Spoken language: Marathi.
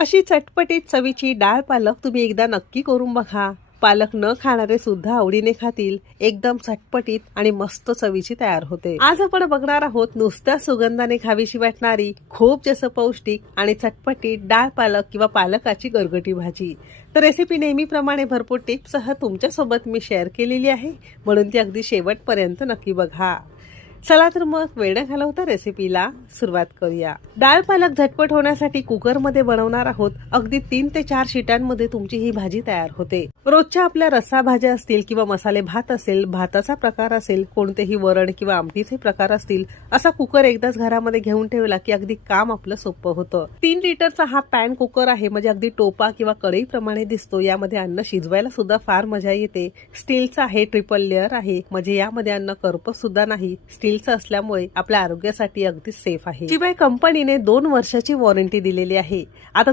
अशी चटपटीत चवीची डाळ पालक तुम्ही एकदा नक्की करून बघा. पालक न खाणारे सुद्धा आवडीने खातील. एकदम चटपटीत आणि मस्त चवीची तयार होते. आज आपण बघणार आहोत नुसत्या सुगंधाने खावीशी वाटणारी खूप जास्त पौष्टिक आणि चटपटीत डाळ पालक किंवा पालकाची गरगटी भाजी. तर रेसिपी नेहमीप्रमाणे भरपूर टिप्ससह तुमच्यासोबत मी शेअर केलेली आहे, म्हणून ती अगदी शेवटपर्यंत नक्की बघा. चला तर मग वेळ न घालवता रेसिपीला सुरुवात करूया. डाळ पालक झटपट होण्यासाठी कुकरमध्ये बनवणार आहोत. अगदी 3 ते 4 शिट्यांमध्ये तुमची ही भाजी तयार होते. रोजच्या आपल्या रस्सा भाज्या असतील किंवा मसाले भात असेल, भाताचा प्रकार असेल, कोणतेही वरण किंवा आमटीचे प्रकार असतील, असा कुकर एकदाच घरामध्ये घेऊन ठेवला की अगदी काम आपलं सोपं होतं. 3 लिटरचा हा पॅन कुकर आहे, म्हणजे अगदी टोपा किंवा कढईप्रमाणे दिसतो. यामध्ये अन्न शिजवायला सुद्धा फार मजा येते. स्टीलचा आहे, ट्रिपल लेअर आहे, म्हणजे यामध्ये अन्न करपत सुद्धा नाही. स्टीलचं असल्यामुळे आपल्या आरोग्यासाठी अगदी सेफ आहे. शिवाय कंपनीने 2 वर्षाची वॉरंटी दिलेली आहे. आता